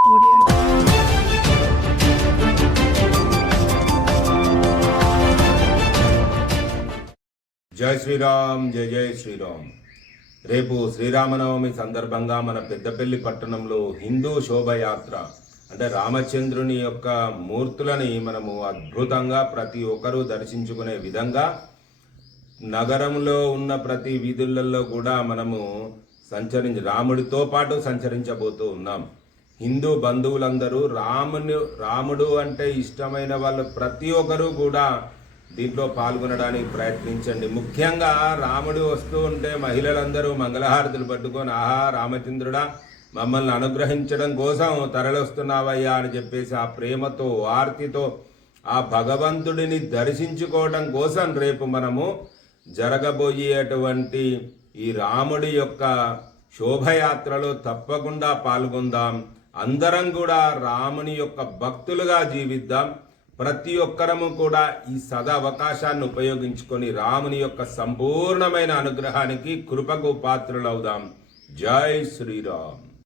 జై శ్రీరామ్, జై జై శ్రీరామ్. రేపు శ్రీరామనవమి సందర్భంగా మన పెద్దపల్లి పట్టణంలో హిందూ శోభయాత్ర అంటే రామచంద్రుని యొక్క మూర్తులని మనము అద్భుతంగా ప్రతి ఒక్కరూ దర్శించుకునే విధంగా నగరంలో ఉన్న ప్రతి వీధులలో కూడా మనము రాముడితో పాటు సంచరించబోతూ ఉన్నాం. హిందూ బంధువులందరూ రాముడు అంటే ఇష్టమైన వాళ్ళు ప్రతి ఒక్కరూ కూడా దీంట్లో పాల్గొనడానికి ప్రయత్నించండి. ముఖ్యంగా రాముడు వస్తూ ఉంటే మహిళలందరూ మంగళహారతులు పట్టుకొని ఆహా రామచంద్రుడా మమ్మల్ని అనుగ్రహించడం కోసం తరలిస్తున్నావయ్యా అని చెప్పేసి ఆ ప్రేమతో ఆర్తితో ఆ భగవంతుడిని దర్శించుకోవడం కోసం రేపు మనము జరగబోయేటువంటి ఈ రాముడి యొక్క శోభయాత్రలో తప్పకుండా పాల్గొందాం. అందరం కూడా రాముని యొక్క భక్తులుగా జీవిద్దాం. ప్రతి ఒక్కరము కూడా ఈ అవకాశాన్ని ఉపయోగించుకొని రాముని యొక్క సంపూర్ణమైన అనుగ్రహానికి కృపకు పాత్రులవుదాం. జై శ్రీరామ్.